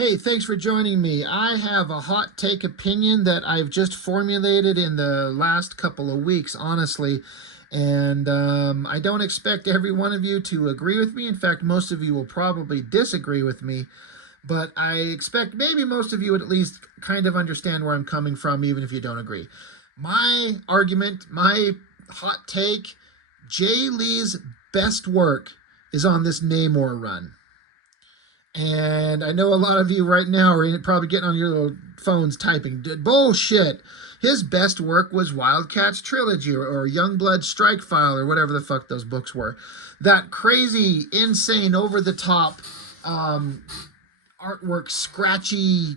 Hey, thanks for joining me. I have a hot take opinion that I've just formulated in the last couple of weeks, honestly. And I don't expect every one of you to agree with me. In fact, most of you will probably disagree with me. But I expect maybe most of you would at least kind of understand where I'm coming from, even if you don't agree. My argument, my hot take, Jay Lee's best work is on this Namor run. And I know a lot of you right now are probably getting on your little phones typing, bullshit. His best work was Wildcats Trilogy or Youngblood Strike File or whatever the fuck those books were. That crazy, insane, over the top um, artwork, scratchy,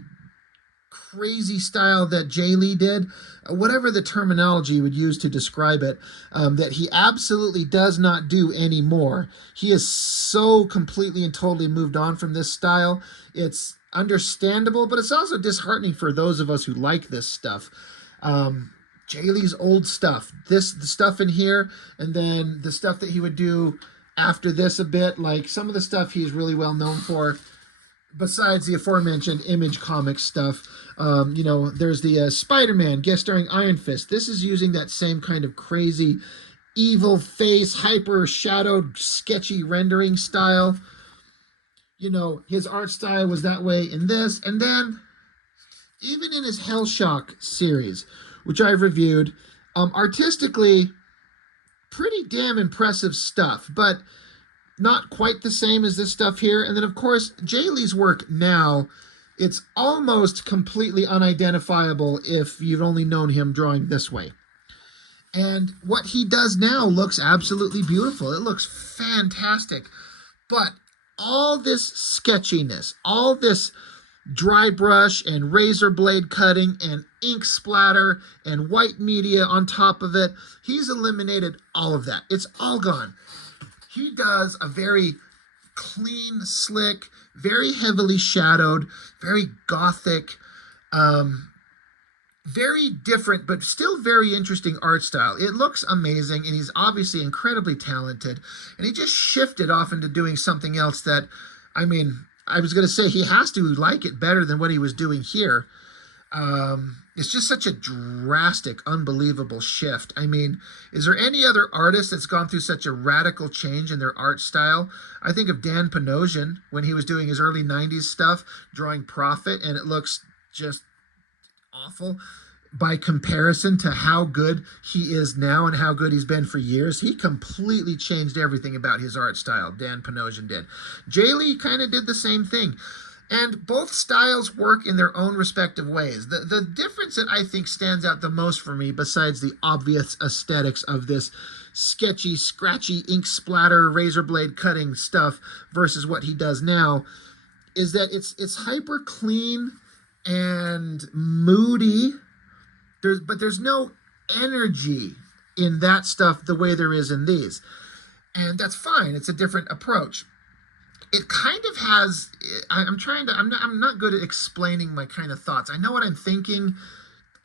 crazy style that Jay Lee did, whatever the terminology you would use to describe it, that he absolutely does not do anymore. He is so completely and totally moved on from this style. It's understandable, but it's also disheartening for those of us who like this stuff. Jay Lee's old stuff, the stuff in here, and then the stuff that he would do after this a bit, like some of the stuff he's really well known for besides the aforementioned Image Comics stuff. There's the Spider-Man guest starring Iron Fist. This is using that same kind of crazy, evil face, hyper shadowed, sketchy rendering style. His art style was that way in this. And then, even in his Hellshock series, which I've reviewed, artistically, pretty damn impressive stuff. But not quite the same as this stuff here. And then, of course, Jay Lee's work now, it's almost completely unidentifiable if you've only known him drawing this way. And what he does now looks absolutely beautiful. It looks fantastic. But all this sketchiness, all this dry brush and razor blade cutting and ink splatter and white media on top of it, he's eliminated all of that. It's all gone. He does a very clean, slick, very heavily shadowed, very gothic, very different, but still very interesting art style. It looks amazing, and he's obviously incredibly talented. And he just shifted off into doing something else that, I was going to say he has to like it better than what he was doing here. It's just such a drastic, unbelievable shift. Is there any other artist that's gone through such a radical change in their art style? I think of Dan Panosian when he was doing his early 90s stuff, drawing Prophet, and it looks just awful by comparison to how good he is now and how good he's been for years. He completely changed everything about his art style, Dan Panosian did. Jay Lee kind of did the same thing. And both styles work in their own respective ways. The difference that I think stands out the most for me, besides the obvious aesthetics of this sketchy, scratchy, ink splatter, razor blade cutting stuff versus what he does now, is that it's hyper clean and moody. But there's no energy in that stuff the way there is in these. And that's fine. It's a different approach. It kind of has, I'm not good at explaining my kind of thoughts. I know what I'm thinking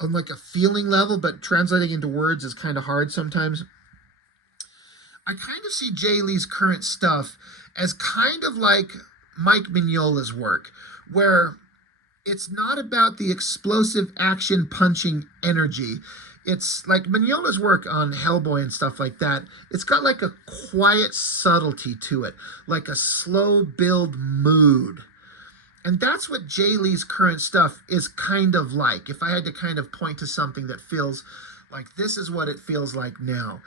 on like a feeling level, but translating into words is kind of hard sometimes. I kind of see Jay Lee's current stuff as kind of like Mike Mignola's work, where it's not about the explosive action punching energy. It's like Mignola's work on Hellboy and stuff like that. It's got like a quiet subtlety to it, like a slow build mood. And that's what Jay Lee's current stuff is kind of like. If I had to kind of point to something that feels like this is what it feels like now.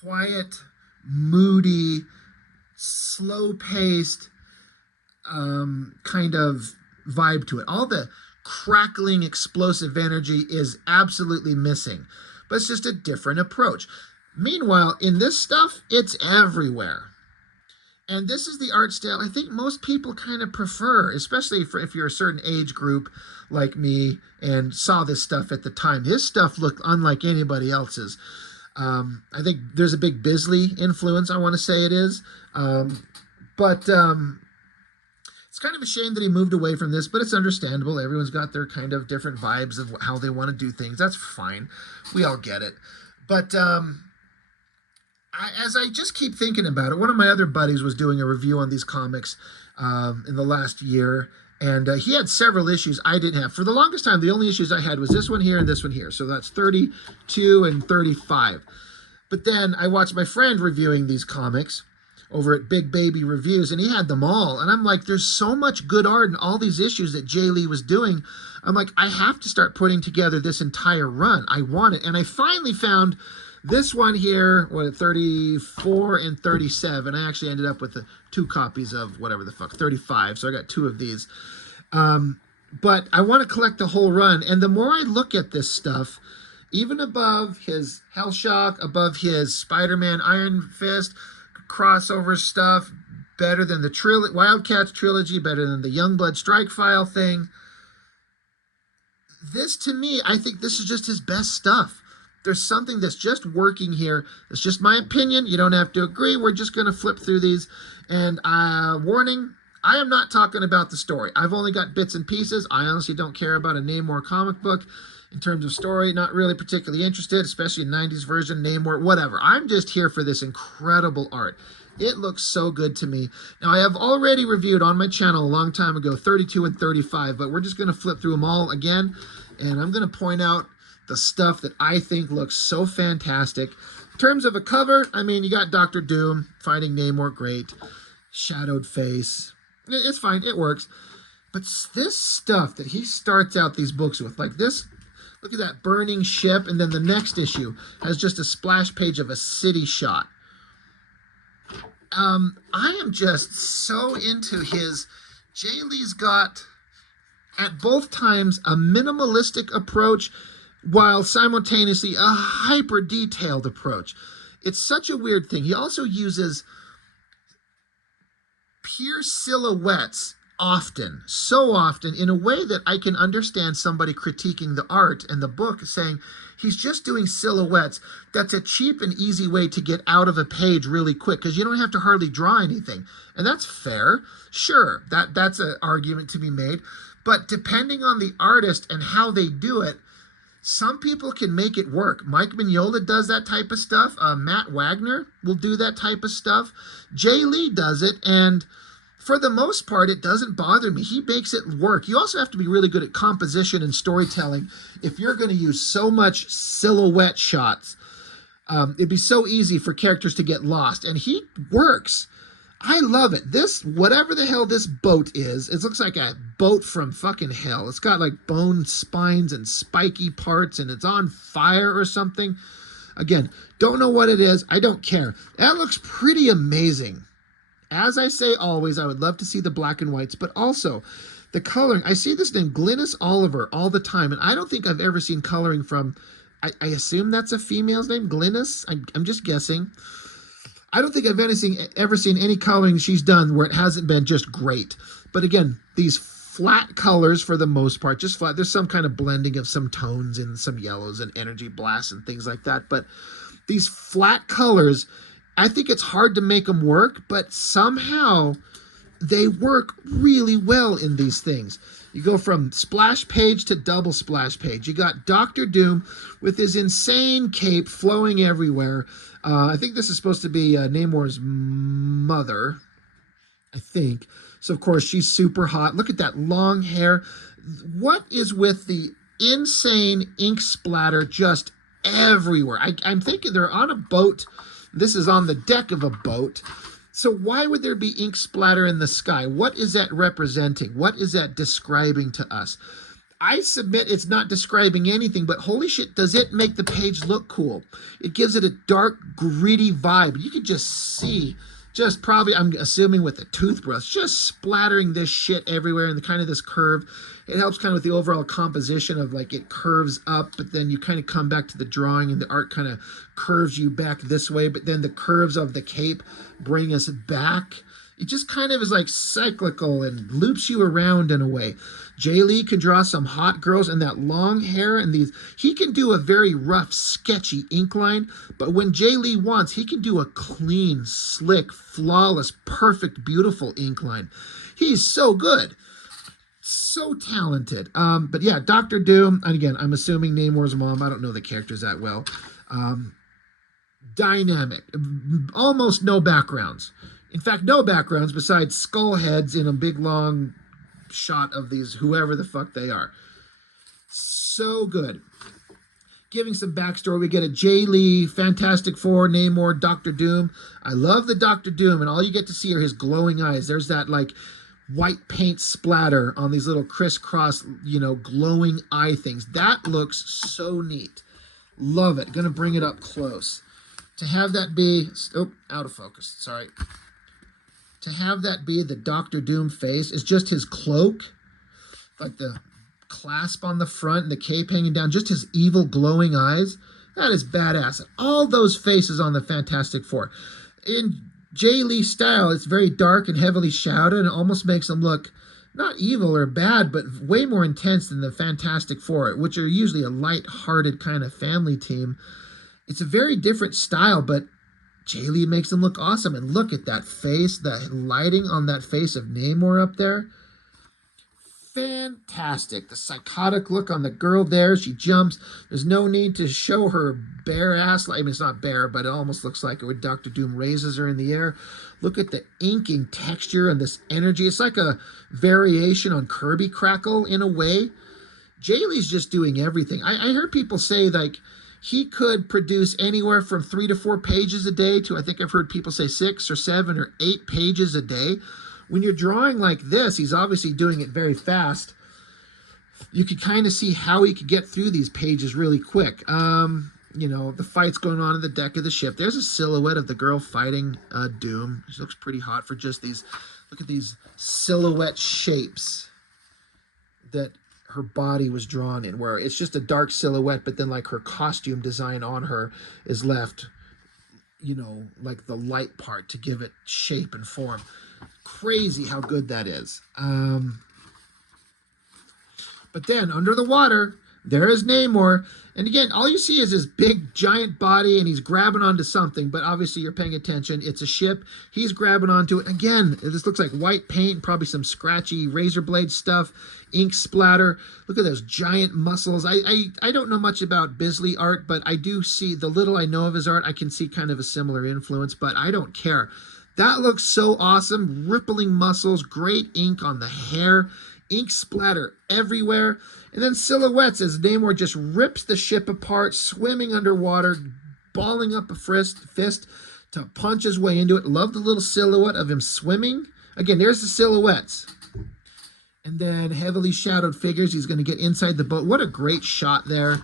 Quiet, moody, slow-paced kind of vibe to it. All the crackling, explosive energy is absolutely missing, but it's just a different approach. Meanwhile, in this stuff, it's everywhere. And this is the art style I think most people kind of prefer, especially if you're a certain age group like me and saw this stuff at the time. His stuff looked unlike anybody else's. I think there's a big Bisley influence, I want to say it is. But it's kind of a shame that he moved away from this, but it's understandable. Everyone's got their kind of different vibes of how they want to do things. That's fine. We all get it. But as I just keep thinking about it, one of my other buddies was doing a review on these comics in the last year, and he had several issues I didn't have. For the longest time, the only issues I had was this one here and this one here. So that's 32 and 35. But then I watched my friend reviewing these comics over at Big Baby Reviews, and he had them all. And I'm like, there's so much good art in all these issues that Jay Lee was doing. I'm like, I have to start putting together this entire run. I want it. And I finally found this one here, what, 34 and 37. I actually ended up with two copies of whatever the fuck, 35. So I got two of these. But I want to collect the whole run. And the more I look at this stuff, even above his Hellshock, above his Spider-Man Iron Fist, crossover stuff, better than the Wildcats trilogy, better than the Youngblood Strike File thing. This, to me, I think this is just his best stuff. There's something that's just working here. It's just my opinion. You don't have to agree. We're just going to flip through these. And warning, I am not talking about the story. I've only got bits and pieces. I honestly don't care about a Namor comic book. In terms of story, not really particularly interested, especially in 90s version, Namor, whatever. I'm just here for this incredible art. It looks so good to me. Now, I have already reviewed on my channel a long time ago 32 and 35, but we're just going to flip through them all again, and I'm going to point out the stuff that I think looks so fantastic. In terms of a cover, I mean, you got Doctor Doom fighting Namor, great. Shadowed face. It's fine, it works. But this stuff that he starts out these books with, like this, look at that burning ship, and then the next issue has just a splash page of a city shot. I am just so into his... Jay Lee's got, at both times, a minimalistic approach while simultaneously a hyper-detailed approach. It's such a weird thing. He also uses pure silhouettes often, so often, in a way that I can understand somebody critiquing the art and the book saying he's just doing silhouettes. That's a cheap and easy way to get out of a page really quick because you don't have to hardly draw anything. And that's fair. Sure, that's an argument to be made. But depending on the artist and how they do it, some people can make it work. Mike Mignola does that type of stuff. Matt Wagner will do that type of stuff. Jay Lee does it, and for the most part, it doesn't bother me. He makes it work. You also have to be really good at composition and storytelling if you're going to use so much silhouette shots. It'd be so easy for characters to get lost, and he works. I love it. This, whatever the hell this boat is, it looks like a boat from fucking hell. It's got like bone spines and spiky parts, and it's on fire or something. Again, don't know what it is. I don't care. That looks pretty amazing. As I say always, I would love to see the black and whites, but also the coloring. I see this name, Glynis Oliver, all the time, and I don't think I've ever seen coloring from, I assume that's a female's name, Glynis? I'm just guessing. I don't think I've ever seen any coloring she's done where it hasn't been just great. But again, these flat colors for the most part, just flat. There's some kind of blending of some tones and some yellows and energy blasts and things like that, but these flat colors, I think it's hard to make them work, but somehow they work really well in these things. You go from splash page to double splash page. You got Doctor Doom with his insane cape flowing everywhere. I think this is supposed to be Namor's mother, I think. So, of course, she's super hot. Look at that long hair. What is with the insane ink splatter just everywhere? I'm thinking they're on a boat. This is on the deck of a boat. So why would there be ink splatter in the sky? What is that representing? What is that describing to us? I submit it's not describing anything, but holy shit, does it make the page look cool? It gives it a dark, gritty vibe. You can just see, just probably, I'm assuming with a toothbrush, just splattering this shit everywhere and the kind of this curve. It helps kind of with the overall composition of like it curves up, but then you kind of come back to the drawing and the art kind of curves you back this way, but then the curves of the cape bring us back. It just kind of is like cyclical and loops you around in a way. Jay Lee can draw some hot girls and that long hair and these. He can do a very rough, sketchy ink line, but when Jay Lee wants, he can do a clean, slick, flawless, perfect, beautiful ink line. He's so good. So talented. But yeah, Doctor Doom, and again, I'm assuming Namor's mom. I don't know the characters that well. dynamic, almost no backgrounds. In fact, no backgrounds besides skull heads in a big long shot of these, whoever the fuck they are. So good. Giving some backstory, we get a Jay Lee, Fantastic Four, Namor, Doctor Doom. I love the Doctor Doom, and all you get to see are his glowing eyes. There's that like white paint splatter on these little crisscross, glowing eye things. That looks so neat. Love it. Gonna bring it up close. To have that be, out of focus, sorry. To have that be the Doctor Doom face is just his cloak, like the clasp on the front and the cape hanging down, just his evil glowing eyes. That is badass. All those faces on the Fantastic Four. In Jay Lee style, it's very dark and heavily shadowed, and it almost makes them look not evil or bad, but way more intense than the Fantastic Four, which are usually a light-hearted kind of family team. It's a very different style, but Jay Lee makes them look awesome. And look at that face, the lighting on that face of Namor up there. Fantastic. The psychotic look on the girl there. She jumps. There's no need to show her bare ass. I mean, it's not bare, but it almost looks like it when Doctor Doom raises her in the air. Look at the inking texture and this energy. It's like a variation on Kirby Crackle in a way. Jay Lee's just doing everything. I heard people say like he could produce anywhere from 3 to 4 pages a day to, I think I've heard people say 6 or 7 or 8 pages a day. When you're drawing like this, he's obviously doing it very fast. You could kind of see how he could get through these pages really quick. The fight's going on in the deck of the ship. There's a silhouette of the girl fighting Doom. She looks pretty hot for just these. Look at these silhouette shapes that her body was drawn in, where it's just a dark silhouette, but then like her costume design on her is left, like the light part to give it shape and form. Crazy how good that is. But then under the water, there is Namor. And again, all you see is his big giant body and he's grabbing onto something. But obviously you're paying attention. It's a ship. He's grabbing onto it. Again, this looks like white paint, probably some scratchy razor blade stuff, ink splatter. Look at those giant muscles. I don't know much about Bisley art, but I do see the little I know of his art. I can see kind of a similar influence, but I don't care. That looks so awesome. Rippling muscles, great ink on the hair, ink splatter everywhere. And then silhouettes as Namor just rips the ship apart, swimming underwater, balling up a fist to punch his way into it. Love the little silhouette of him swimming. Again, there's the silhouettes. And then heavily shadowed figures. He's going to get inside the boat. What a great shot there.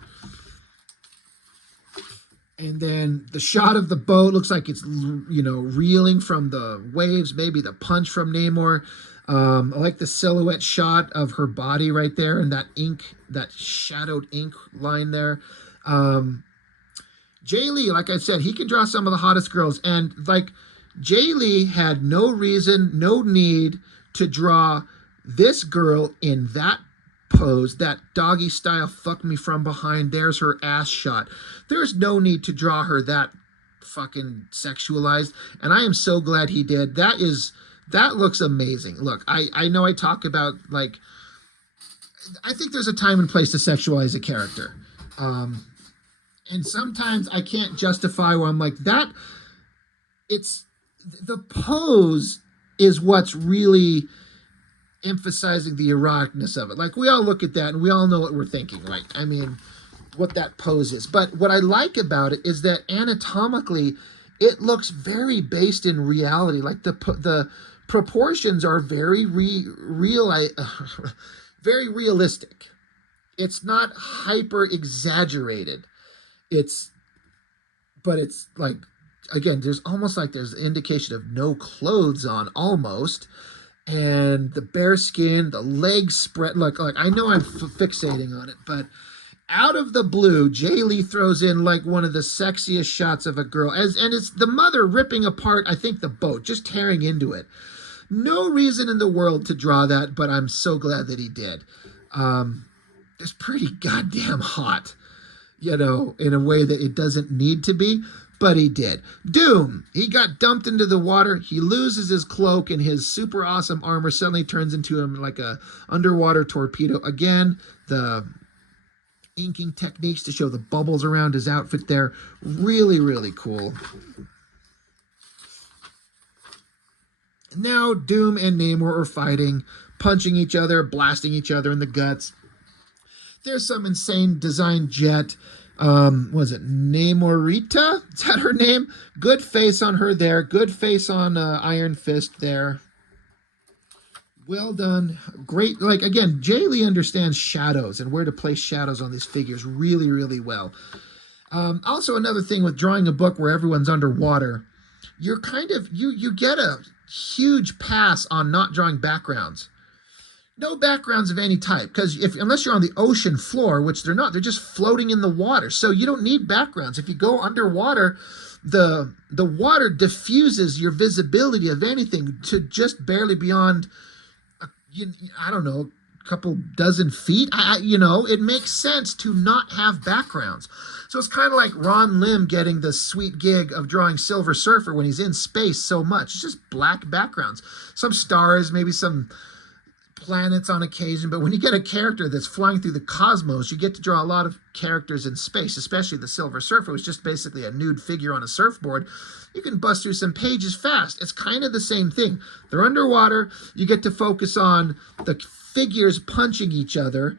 And then the shot of the boat looks like it's, reeling from the waves, maybe the punch from Namor. I like the silhouette shot of her body right there and that ink, that shadowed ink line there. Jay Lee, like I said, he can draw some of the hottest girls. And like Jay Lee had no reason, no need to draw this girl in that pose, that doggy style fuck me from behind, there's her ass shot. There's no need to draw her that fucking sexualized, and I am so glad he did. That looks amazing. Look, I know I talk about, like, I think there's a time and place to sexualize a character, and sometimes I can't justify where I'm like, that, it's, the pose is what's really emphasizing the eroticness of it. Like, we all look at that and we all know what we're thinking, right? I mean, what that pose is. But what I like about it is that anatomically, it looks very based in reality. Like the proportions are very very realistic. It's not hyper exaggerated. But it's like, again, there's almost like there's an indication of no clothes on almost. And the bare skin, the legs spread. Look, I know I'm fixating on it, but out of the blue, Jay Lee throws in like one of the sexiest shots of a girl. And it's the mother ripping apart, I think, the boat, just tearing into it. No reason in the world to draw that, but I'm so glad that he did. It's pretty goddamn hot, in a way that it doesn't need to be. But he did. Doom, he got dumped into the water. He loses his cloak and his super awesome armor suddenly turns into him like a underwater torpedo. Again, the inking techniques to show the bubbles around his outfit there. Really, really cool. Now Doom and Namor are fighting, punching each other, blasting each other in the guts. There's some insane design jet. Was it Namorita? Is that her name? Good face on her there. Good face on Iron Fist there. Well done. Great. Like, again, Jay Lee understands shadows and where to place shadows on these figures really, really well. Also, another thing with drawing a book where everyone's underwater, you're kind of, you get a huge pass on not drawing backgrounds. No backgrounds of any type, because unless you're on the ocean floor, which they're not, they're just floating in the water. So you don't need backgrounds. If you go underwater, the water diffuses your visibility of anything to just barely beyond, I don't know, a couple dozen feet. It makes sense to not have backgrounds. So it's kind of like Ron Lim getting the sweet gig of drawing Silver Surfer when he's in space so much. It's just black backgrounds. Some stars, maybe some planets on occasion, but when you get a character that's flying through the cosmos, you get to draw a lot of characters in space, especially the Silver Surfer, who's just basically a nude figure on a surfboard. You can bust through some pages fast. It's kind of the same thing. They're underwater. You get to focus on the figures punching each other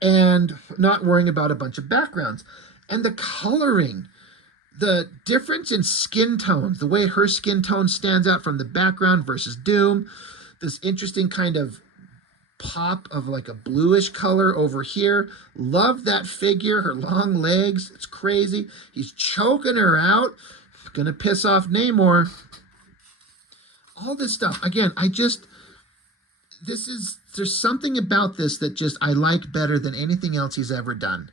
and not worrying about a bunch of backgrounds. And the coloring, the difference in skin tones, the way her skin tone stands out from the background versus Doom, this interesting kind of pop of like a bluish color over here. Love that figure, her long legs. It's crazy. He's choking her out. Gonna piss off Namor. All this stuff. Again, there's something about this that just I like better than anything else he's ever done.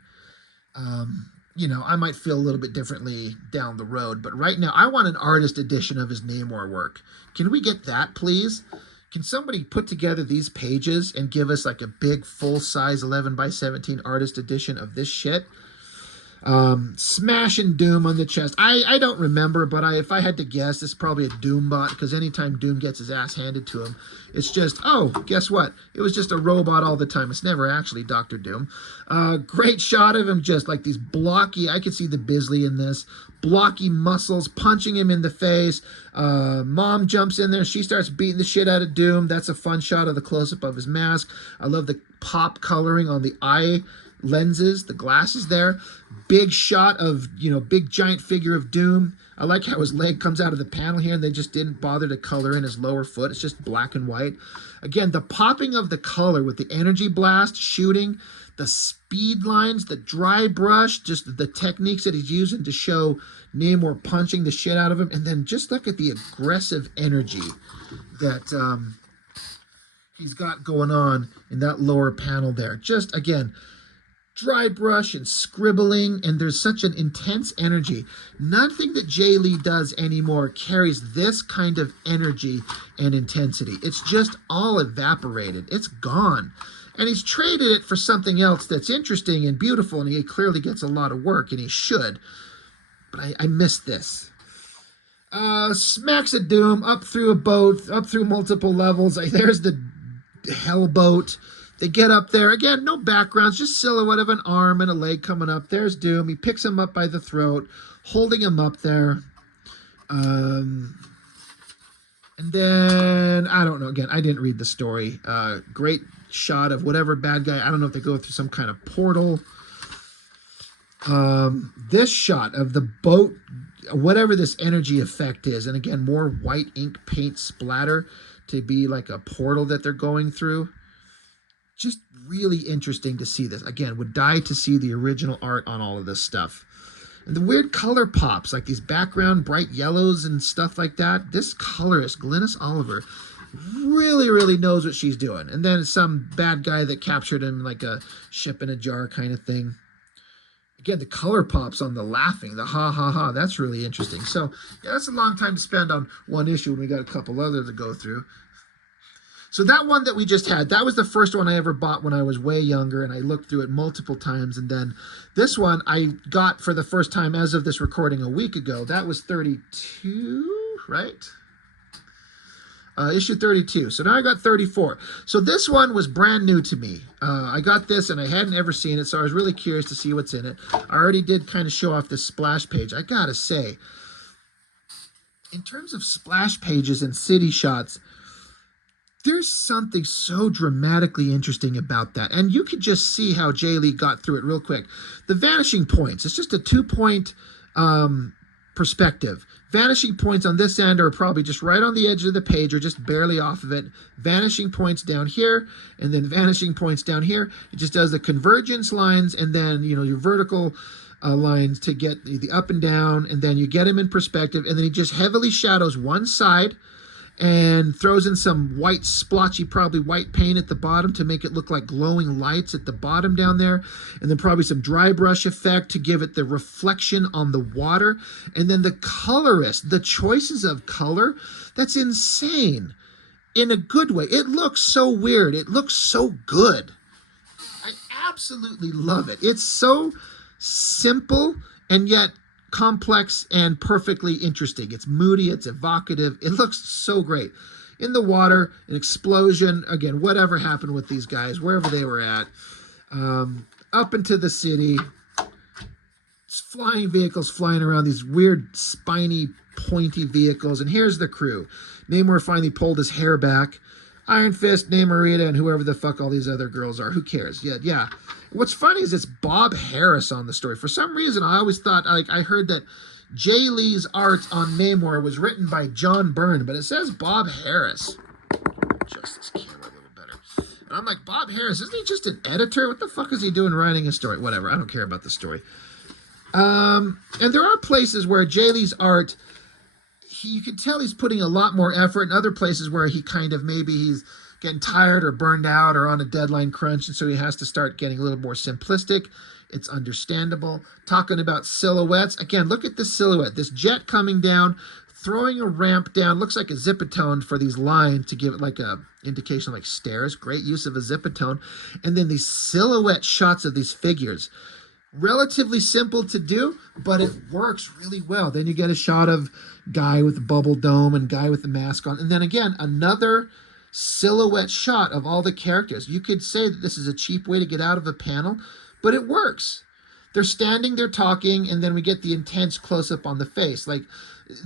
I might feel a little bit differently down the road, but right now I want an artist edition of his Namor work. Can we get that, please? Can somebody put together these pages and give us like a big full-size 11 by 17 artist edition of this shit? Smashing Doom on the chest. I don't remember, but if I had to guess, it's probably a Doom bot, because anytime Doom gets his ass handed to him, it's just, oh, guess what? It was just a robot all the time. It's never actually Dr. Doom. Great shot of him, just like these blocky, I could see the Bisley in this, blocky muscles punching him in the face. Mom jumps in there. She starts beating the shit out of Doom. That's a fun shot of the close-up of his mask. I love the pop coloring on the eye lenses, the glasses there. Big shot of, big giant figure of Doom. I like how his leg comes out of the panel here and they just didn't bother to color in his lower foot. It's just black and white. Again, the popping of the color with the energy blast shooting, the speed lines, the dry brush, just the techniques that he's using to show Namor punching the shit out of him. And then just look at the aggressive energy that he's got going on in that lower panel there. Just, again, dry brush and scribbling, and there's such an intense energy. Nothing that Jay Lee does anymore carries this kind of energy and intensity. It's just all evaporated. It's gone. And he's traded it for something else that's interesting and beautiful, and he clearly gets a lot of work, and he should. But I miss this. Smacks a Doom up through a boat, up through multiple levels. There's the hell boat. They get up there. Again, no backgrounds, just silhouette of an arm and a leg coming up. There's Doom. He picks him up by the throat, holding him up there. And then, I don't know. Again, I didn't read the story. Great shot of whatever bad guy. I don't know if they go through some kind of portal. This shot of the boat, whatever this energy effect is. And again, more white ink paint splatter to be like a portal that they're going through. Just really interesting to see this. Again, would die to see the original art on all of this stuff. And the weird color pops, like these background bright yellows and stuff like that. This colorist, Glynis Oliver, really, really knows what she's doing. And then some bad guy that captured him like a ship in a jar kind of thing. Again, the color pops on the laughing, the ha, ha, ha. That's really interesting. So, yeah, that's a long time to spend on one issue when we got a couple others to go through. So that one that we just had, that was the first one I ever bought when I was way younger, and I looked through it multiple times. And then this one I got for the first time as of this recording a week ago. That was 32, right? issue 32. So now I got 34. So this one was brand new to me. I got this and I hadn't ever seen it, so I was really curious to see what's in it. I already did kind of show off this splash page. I gotta say, in terms of splash pages and city shots, there's something so dramatically interesting about that. And you could just see how Jay Lee got through it real quick. The vanishing points, it's just a 2-point perspective. Vanishing points on this end are probably just right on the edge of the page or just barely off of it. Vanishing points down here and then vanishing points down here. It just does the convergence lines and then, you know, your vertical lines to get the up and down, and then you get him in perspective, and then he just heavily shadows one side and throws in some white splotchy, probably white paint at the bottom to make it look like glowing lights at the bottom down there, and then probably some dry brush effect to give it the reflection on the water. And then the colorist, the choices of color, that's insane in a good way. It looks so weird. It looks so good. I absolutely love it. It's so simple and yet complex and perfectly interesting. It's moody, it's evocative. It looks so great. In the water, an explosion, again, whatever happened with these guys, wherever they were at, up into the city, flying vehicles flying around, these weird spiny pointy vehicles. And here's the crew. Namor finally pulled his hair back. Iron Fist, Namorita, and whoever the fuck all these other girls are. Who cares? Yeah. What's funny is it's Bob Harris on the story. For some reason, I always thought, like, I heard that Jay Lee's art on Namor was written by John Byrne, but it says Bob Harris. Adjust this camera a little better. And I'm like, Bob Harris, isn't he just an editor? What the fuck is he doing writing a story? Whatever, I don't care about the story. And there are places where Jay Lee's art, you can tell he's putting a lot more effort, in other places where he kind of, maybe he's getting tired or burned out or on a deadline crunch, and so he has to start getting a little more simplistic. It's understandable. Talking about silhouettes, again, look at this silhouette. This jet coming down, throwing a ramp down, looks like a zipatone for these lines to give it like a indication like stairs. Great use of a zipatone. And then these silhouette shots of these figures. Relatively simple to do, but it works really well. Then you get a shot of guy with the bubble dome and guy with the mask on. And then again, another silhouette shot of all the characters. You could say that this is a cheap way to get out of a panel, but it works. They're standing, they're talking, and then we get the intense close-up on the face. Like,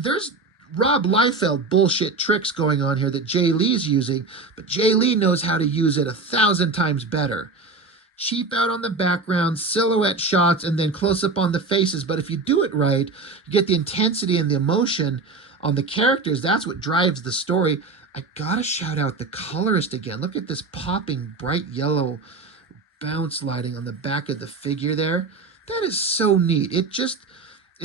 there's Rob Liefeld bullshit tricks going on here that Jay Lee's using, but Jay Lee knows how to use it 1,000 times better. Cheap out on the background, silhouette shots, and then close-up on the faces. But if you do it right, you get the intensity and the emotion on the characters. That's what drives the story. I gotta shout out the colorist again. Look at this popping bright yellow bounce lighting on the back of the figure there. That is so neat. It's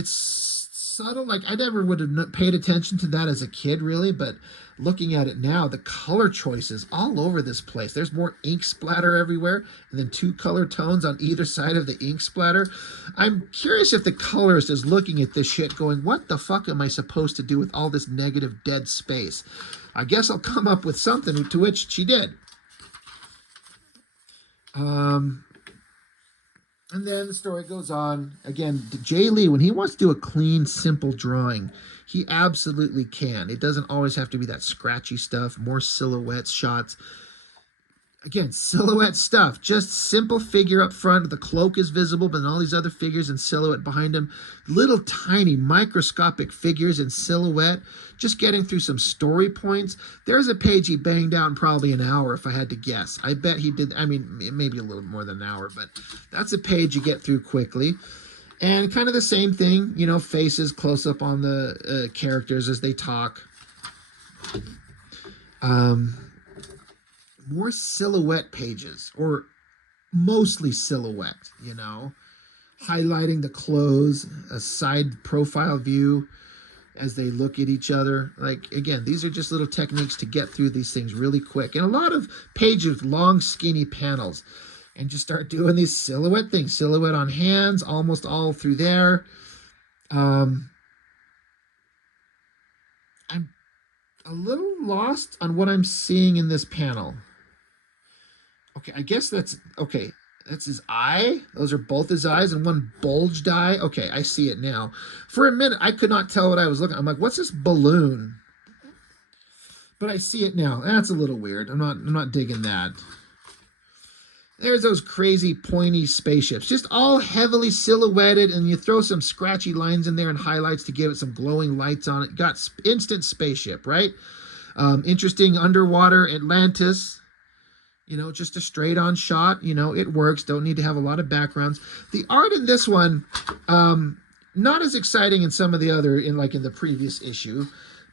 subtle. Like, I never would have paid attention to that as a kid, really, but looking at it now, the color choices all over this place. There's more ink splatter everywhere, and then 2 color tones on either side of the ink splatter. I'm curious if the colorist is looking at this shit going, what the fuck am I supposed to do with all this negative dead space? I guess I'll come up with something, to which she did. And then the story goes on. Again, Jay Lee, when he wants to do a clean, simple drawing, he absolutely can. It doesn't always have to be that scratchy stuff, more silhouette shots. Again, silhouette stuff, just simple figure up front. The cloak is visible, but then all these other figures in silhouette behind him. Little tiny microscopic figures in silhouette, just getting through some story points. There's a page he banged out in probably an hour, if I had to guess. I bet he did, I mean, maybe a little more than an hour, but that's a page you get through quickly. And kind of the same thing, you know, faces close up on the characters as they talk. More silhouette pages, or mostly silhouette, you know, highlighting the clothes, a side profile view as they look at each other. Like, again, these are just little techniques to get through these things really quick. And a lot of pages, long, skinny panels, and just start doing these silhouette things. Silhouette on hands, almost all through there. I'm a little lost on what I'm seeing in this panel. Okay, I guess that's, okay, that's his eye. Those are both his eyes and one bulged eye. Okay, I see it now. For a minute, I could not tell what I was looking at. I'm like, what's this balloon? But I see it now. That's a little weird. I'm not digging that. There's those crazy pointy spaceships, just all heavily silhouetted, and you throw some scratchy lines in there and highlights to give it some glowing lights on it. Got instant spaceship, right? Interesting underwater Atlantis. You know, just a straight on shot. You know, it works. Don't need to have a lot of backgrounds. The art in this one, not as exciting in some of the other, in the previous issue,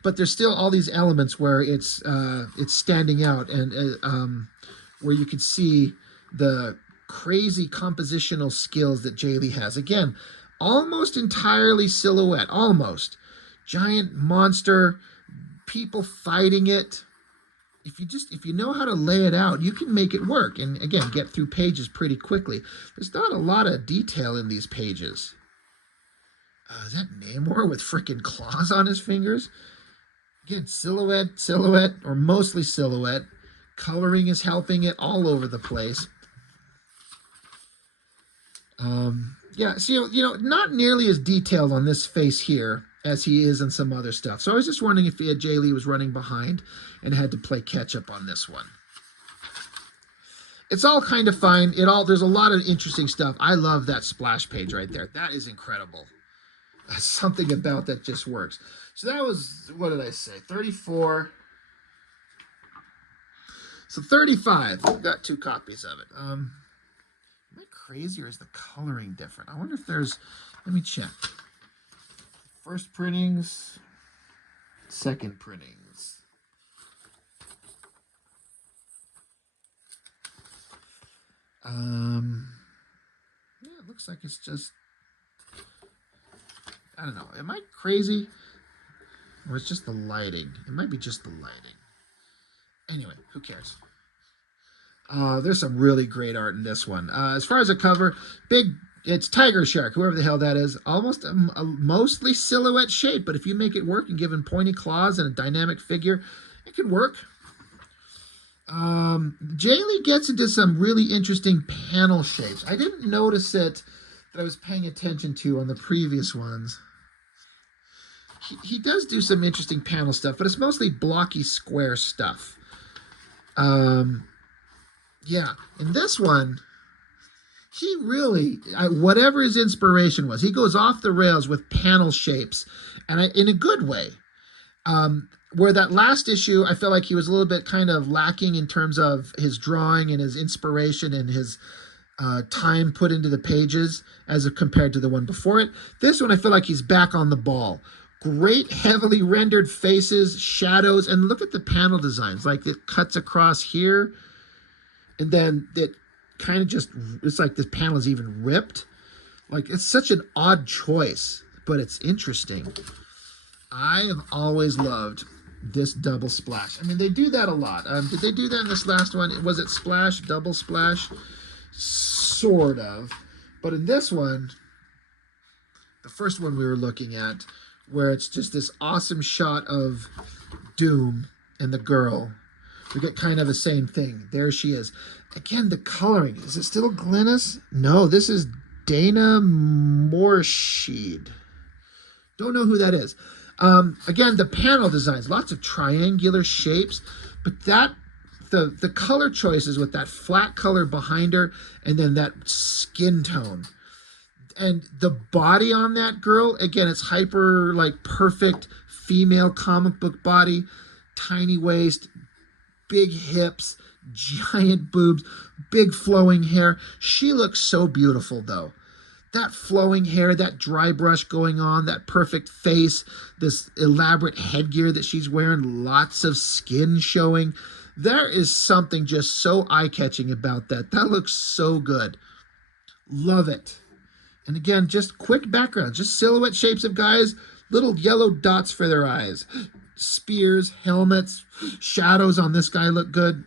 but there's still all these elements where it's standing out, and where you can see the crazy compositional skills that Jay Lee has. Again, almost entirely silhouette, almost. Giant monster, people fighting it. If you know how to lay it out, you can make it work. And again, get through pages pretty quickly. There's not a lot of detail in these pages. Is that Namor with freaking claws on his fingers? Again, silhouette, or mostly silhouette. Coloring is helping it all over the place. Yeah, so, you know, not nearly as detailed on this face here as he is in some other stuff. So I was just wondering if Jay Lee was running behind and had to play catch up on this one. It's all kind of fine. There's a lot of interesting stuff. I love that splash page right there. That is incredible. That's something about that just works. So that was, what did I say? 34. So 35. I've got 2 copies of it. Am I crazy, or is the coloring different? I wonder if there's, let me check. First printings, second printings. Yeah, it looks like it's just, I don't know. Am I crazy? Or it's just the lighting? It might be just the lighting. Anyway, who cares? There's some really great art in this one. As far as a cover, it's Tiger Shark, whoever the hell that is. Almost a mostly silhouette shape, but if you make it work and give him pointy claws and a dynamic figure, it could work. Jay Lee gets into some really interesting panel shapes. I didn't notice it that I was paying attention to on the previous ones. He does do some interesting panel stuff, but it's mostly blocky square stuff. Yeah, in this one, he really, whatever his inspiration was, he goes off the rails with panel shapes, and in a good way. Where that last issue, I felt like he was a little bit kind of lacking in terms of his drawing and his inspiration and his time put into the pages as compared to the one before it. This one, I feel like he's back on the ball. Great heavily rendered faces, shadows, and look at the panel designs. Like, it cuts across here, and then it kind of just, it's like this panel is even ripped. Like, it's such an odd choice, but it's interesting. I have always loved this double splash. I mean, they do that a lot. Did they do that in this last one? Was it splash, double splash? Sort of. But in this one, the first one we were looking at, where it's just this awesome shot of Doom and the girl, we get kind of the same thing. There she is. Again, the coloring. Is it still Glynis? No, this is Dana Morsheed. Don't know who that is. Again, the panel designs, lots of triangular shapes, but the color choices with that flat color behind her and then that skin tone. And the body on that girl, again, it's hyper, like, perfect female comic book body, tiny waist, big hips, giant boobs, big flowing hair. She looks so beautiful, though. That flowing hair, that dry brush going on, that perfect face, this elaborate headgear that she's wearing, lots of skin showing. There is something just so eye-catching about that. That looks so good. Love it. And again, just quick backgrounds, just silhouette shapes of guys, little yellow dots for their eyes. Spears, helmets, shadows on this guy look good.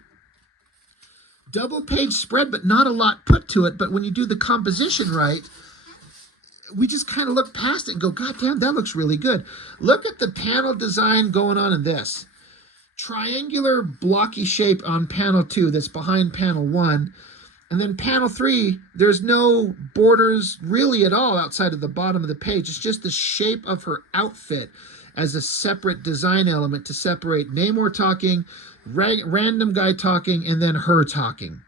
Double page spread, but not a lot put to it. But when you do the composition right, we just kind of look past it and go, God damn, that looks really good. Look at the panel design going on in this. Triangular blocky shape on panel 2 that's behind panel 1. And then panel 3, there's no borders really at all outside of the bottom of the page. It's just the shape of her outfit. as a separate design element to separate Namor talking, random guy talking, and then her talking.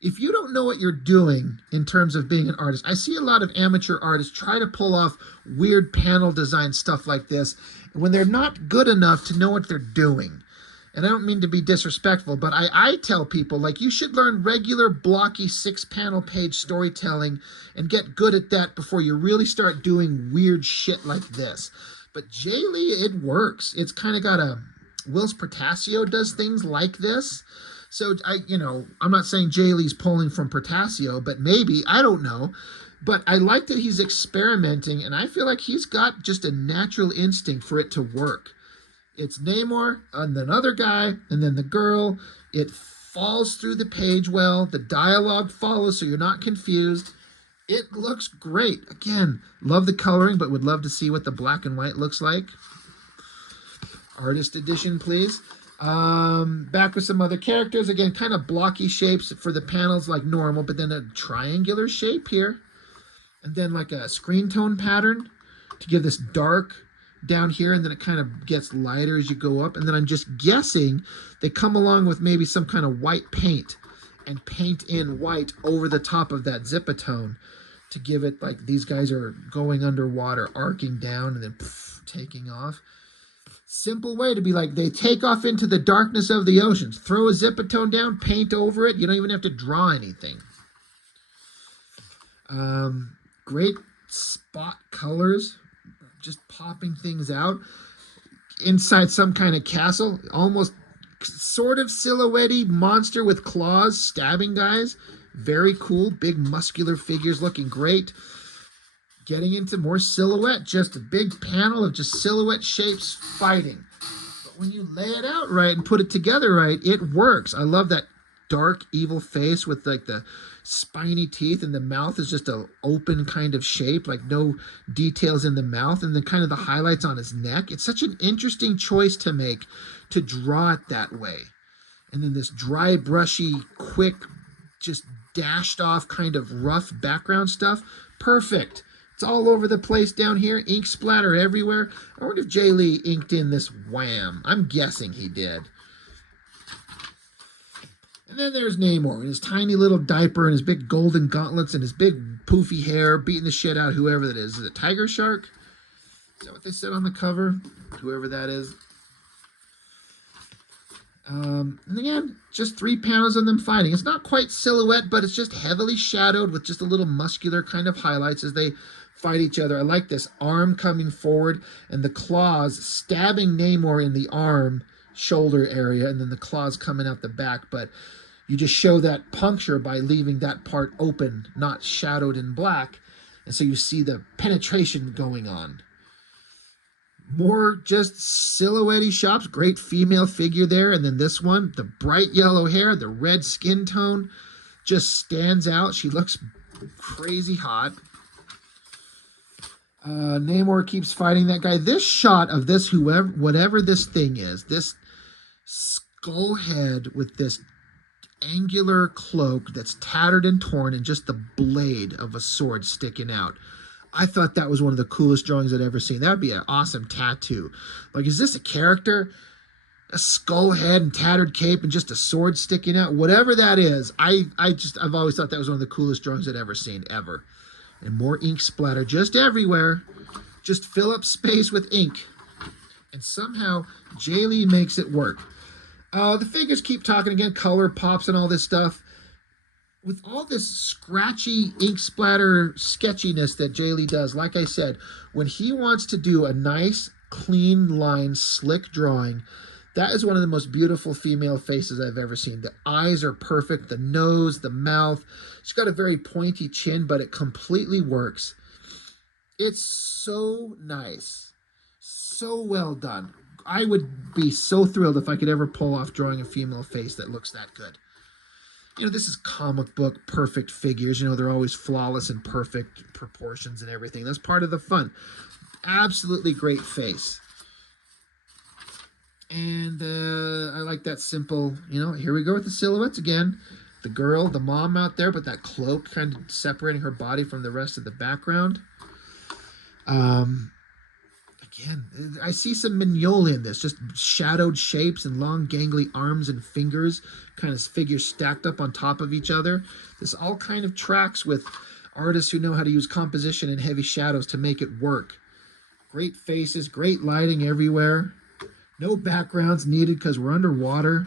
If you don't know what you're doing in terms of being an artist, I see a lot of amateur artists try to pull off weird panel design stuff like this when they're not good enough to know what they're doing. And I don't mean to be disrespectful, but I tell people, like, you should learn regular blocky 6-panel page storytelling and get good at that before you really start doing weird shit like this. But Jay Lee, it works. It's kind of got a... Whilce Portacio does things like this. So, I'm not saying Jay Lee's pulling from Portacio, but maybe, I don't know. But I like that he's experimenting, and I feel like he's got just a natural instinct for it to work. It's Namor and another guy, and then the girl. It falls through the page well. The dialogue follows, so you're not confused. It looks great. Again, love the coloring, but would love to see what the black and white looks like. Artist edition, please. Back with some other characters. Again, kind of blocky shapes for the panels like normal, but then a triangular shape here. And then like a screen tone pattern to give this dark down here, and then it kind of gets lighter as you go up. And then I'm just guessing they come along with maybe some kind of white paint and paint in white over the top of that zipatone to give it like these guys are going underwater, arcing down, and then taking off. Simple way to be like, they take off into the darkness of the oceans. Throw a zipatone down, paint over it. You don't even have to draw anything. Great spot colors, just popping things out. Inside some kind of castle, almost sort of silhouette-y monster with claws stabbing guys. Very cool, big muscular figures looking great. Getting into more silhouette, just a big panel of just silhouette shapes fighting. But when you lay it out right and put it together right, it works. I love that dark, evil face with like the spiny teeth, and the mouth is just an open kind of shape, like no details in the mouth, and then kind of the highlights on his neck. It's such an interesting choice to make, to draw it that way. And then this dry, brushy, quick, just dashed off kind of rough background stuff. Perfect. It's all over the place down here. Ink splatter everywhere. I wonder if Jay Lee inked in this wham. I'm guessing he did. And then there's Namor in his tiny little diaper and his big golden gauntlets and his big poofy hair beating the shit out of whoever that is. Is it Tiger Shark? Is that what they said on the cover? Whoever that is. And again, just 3 panels of them fighting. It's not quite silhouette, but it's just heavily shadowed with just a little muscular kind of highlights as they fight each other. I like this arm coming forward and the claws stabbing Namor in the arm shoulder area, and then the claws coming out the back. But you just show that puncture by leaving that part open, not shadowed in black. And so you see the penetration going on. More just silhouette-y shots. Great female figure there. And then this one, the bright yellow hair, the red skin tone just stands out. She looks crazy hot. Namor keeps fighting that guy. This shot of this, whatever this thing is, this skull head with this angular cloak that's tattered and torn and just the blade of a sword sticking out. I thought that was one of the coolest drawings I'd ever seen. That would be an awesome tattoo. Like, is this a character? A skull head and tattered cape and just a sword sticking out? Whatever that is, I've always thought that was one of the coolest drawings I'd ever seen, ever. And more ink splatter just everywhere. Just fill up space with ink. And somehow, Jay Lee makes it work. The figures keep talking again, color pops and all this stuff. With all this scratchy ink splatter sketchiness that Jay Lee does, like I said, when he wants to do a nice, clean line, slick drawing, that is one of the most beautiful female faces I've ever seen. The eyes are perfect, the nose, the mouth. She's got a very pointy chin, but it completely works. It's so nice. So well done. I would be so thrilled if I could ever pull off drawing a female face that looks that good. You know, this is comic book perfect figures. You know, they're always flawless and perfect proportions and everything. That's part of the fun. Absolutely great face. And I like that simple, you know, here we go with the silhouettes again. The girl, the mom out there, but that cloak kind of separating her body from the rest of the background. Again, I see some Mignola in this, just shadowed shapes and long gangly arms and fingers, kind of figures stacked up on top of each other. This all kind of tracks with artists who know how to use composition and heavy shadows to make it work. Great faces, great lighting everywhere. No backgrounds needed because we're underwater.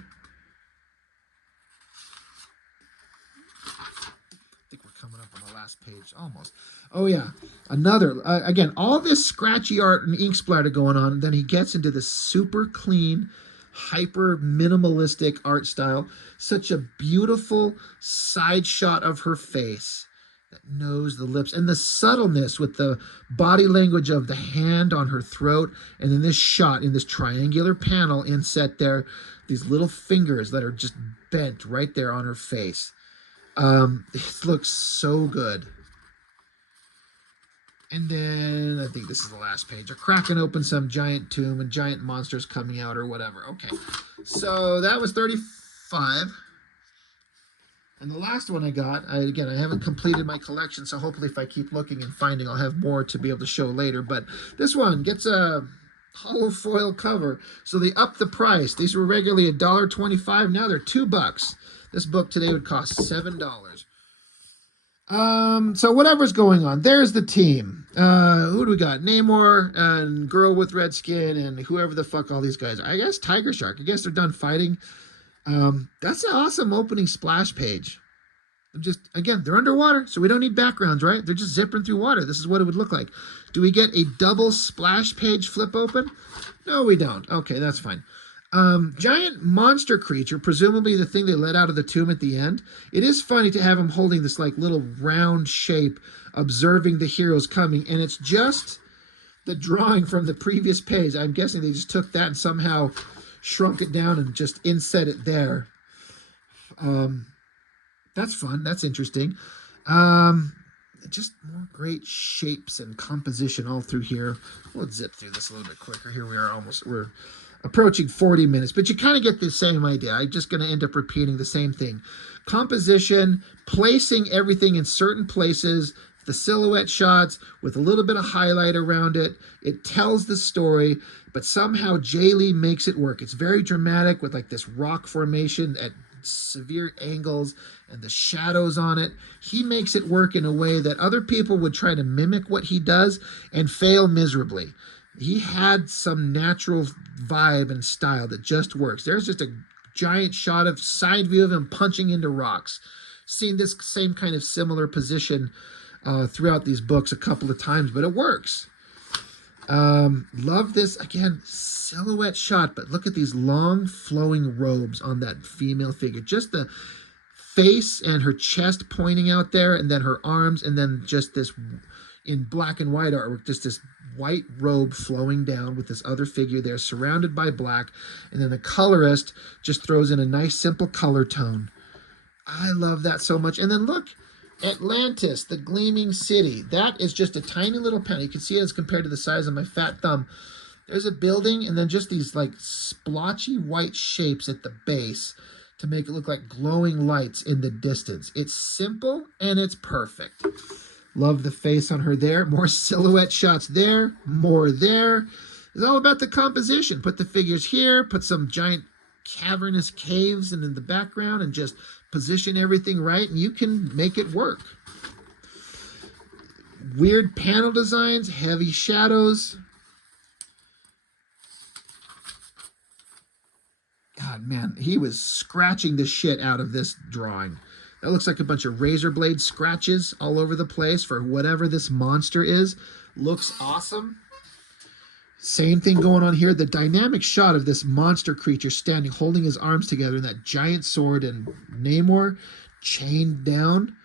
I think we're coming up on the last page, almost. Oh yeah, another, again, all this scratchy art and ink splatter going on, and then he gets into this super clean, hyper minimalistic art style. Such a beautiful side shot of her face, that nose, the lips, and the subtleness with the body language of the hand on her throat, and then this shot in this triangular panel inset there, these little fingers that are just bent right there on her face. It looks so good. And then I think this is the last page. They're cracking open some giant tomb and giant monsters coming out or whatever. Okay, so that was 35. And the last one I got, again, I haven't completed my collection, so hopefully if I keep looking and finding, I'll have more to be able to show later. But this one gets a hollow foil cover, so they upped the price. These were regularly $1.25. Now they're $2. This book today would cost $7. So whatever's going on, there's the team. Who do we got? Namor and Girl with Red Skin and whoever the fuck all these guys are. I guess Tiger Shark. I guess they're done fighting. That's an awesome opening splash page. Again, they're underwater, so we don't need backgrounds, right? They're just zipping through water. This is what it would look like. Do we get a double splash page flip open? No, we don't. Okay, that's fine. Giant monster creature, presumably the thing they let out of the tomb at the end. It is funny to have him holding this like little round shape, observing the heroes coming, and it's just the drawing from the previous page. I'm guessing they just took that and somehow shrunk it down and just inset it there. That's fun. That's interesting. Just more great shapes and composition all through here. We'll zip through this a little bit quicker. Here we are, we're approaching 40 minutes, but you kind of get the same idea. I'm just going to end up repeating the same thing. Composition, placing everything in certain places, the silhouette shots with a little bit of highlight around it. It tells the story, but somehow Jay Lee makes it work. It's very dramatic with like this rock formation at severe angles and the shadows on it. He makes it work in a way that other people would try to mimic what he does and fail miserably. He had some natural vibe and style that just works. There's just a giant shot of side view of him punching into rocks. Seen this same kind of similar position throughout these books a couple of times, but it works. Love this, again, silhouette shot, but look at these long flowing robes on that female figure. Just the face and her chest pointing out there, and then her arms, and then just this in black and white artwork, just this white robe flowing down with this other figure there surrounded by black, and then the colorist just throws in a nice simple color tone. I love that so much. And then look, Atlantis, the gleaming city. That is just a tiny little panel. You can see it as compared to the size of my fat thumb. There's a building and then just these like splotchy white shapes at the base to make it look like glowing lights in the distance. It's simple and it's perfect. Love the face on her there. More silhouette shots there. More there. It's all about the composition. Put the figures here. Put some giant cavernous caves in the background and just position everything right, and you can make it work. Weird panel designs, heavy shadows. God, man, he was scratching the shit out of this drawing. That looks like a bunch of razor blade scratches all over the place for whatever this monster is. Looks awesome. Same thing going on here. The dynamic shot of this monster creature standing, holding his arms together, and that giant sword, and Namor chained down.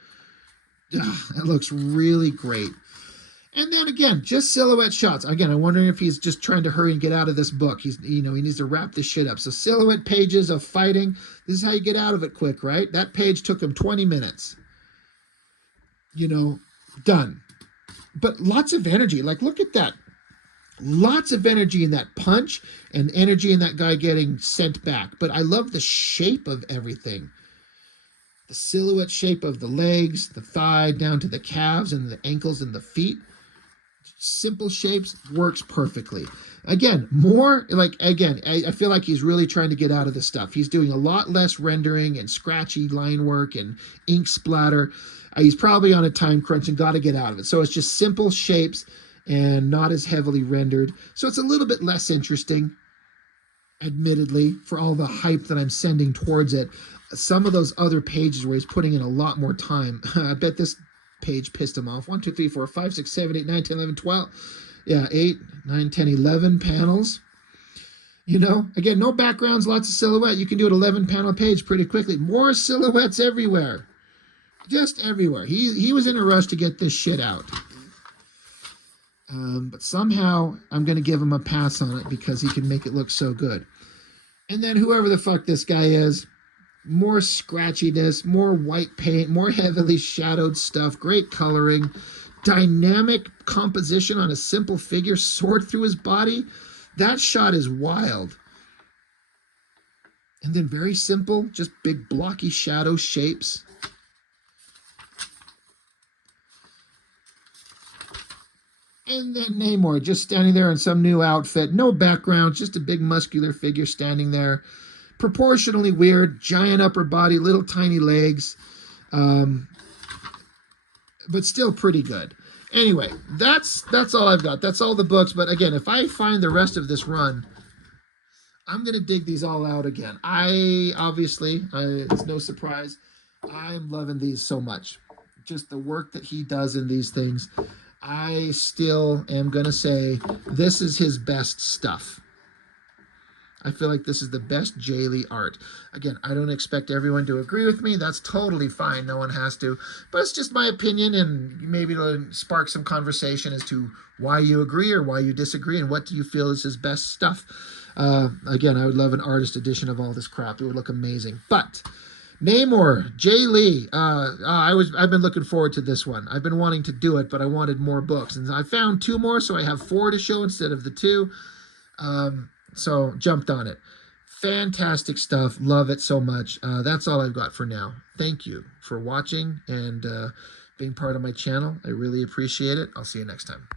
Ugh, that looks really great. And then again, just silhouette shots. Again, I'm wondering if he's just trying to hurry and get out of this book. He needs to wrap this shit up. So silhouette pages of fighting. This is how you get out of it quick, right? That page took him 20 minutes. Done. But lots of energy. Like, look at that. Lots of energy in that punch and energy in that guy getting sent back. But I love the shape of everything. The silhouette shape of the legs, the thigh, down to the calves and the ankles and the feet. simple shapes, works perfectly. Again, I feel like he's really trying to get out of this stuff. He's doing a lot less rendering and scratchy line work and ink splatter. He's probably on a time crunch and got to get out of it. So it's just simple shapes and not as heavily rendered. So it's a little bit less interesting, admittedly, for all the hype that I'm sending towards it. Some of those other pages where he's putting in a lot more time, I bet this page pissed him off. 1, 2, 3, 4, 5, 6, 7, 8, 9, 10, 11, 12. Yeah, 8, 9, 10, 11 panels. You know, again, no backgrounds, lots of silhouette. You can do an 11 panel page pretty quickly. More silhouettes everywhere. Just everywhere. He was in a rush to get this shit out. But somehow I'm going to give him a pass on it because he can make it look so good. And then whoever the fuck this guy is, more scratchiness, more white paint, more heavily shadowed stuff, great coloring, dynamic composition on a simple figure, sword through his body. That shot is wild. And then very simple, just big blocky shadow shapes. And then Namor just standing there in some new outfit, no background, just a big muscular figure standing there. Proportionally weird, giant upper body, little tiny legs, but still pretty good. Anyway, that's all I've got. That's all the books. But again, if I find the rest of this run, I'm going to dig these all out again. It's no surprise, I'm loving these so much. Just the work that he does in these things. I still am going to say this is his best stuff. I feel like this is the best Jay Lee art. Again, I don't expect everyone to agree with me. That's totally fine. No one has to. But it's just my opinion, and maybe it'll spark some conversation as to why you agree or why you disagree and what do you feel is his best stuff. Again, I would love an artist edition of all this crap. It would look amazing. But Namor, Jay Lee, I've been looking forward to this one. I've been wanting to do it, but I wanted more books. And I found 2 more, so I have 4 to show instead of the 2. So jumped on it. Fantastic stuff. Love it so much. That's all I've got for now. Thank you for watching and being part of my channel. I really appreciate it. I'll see you next time.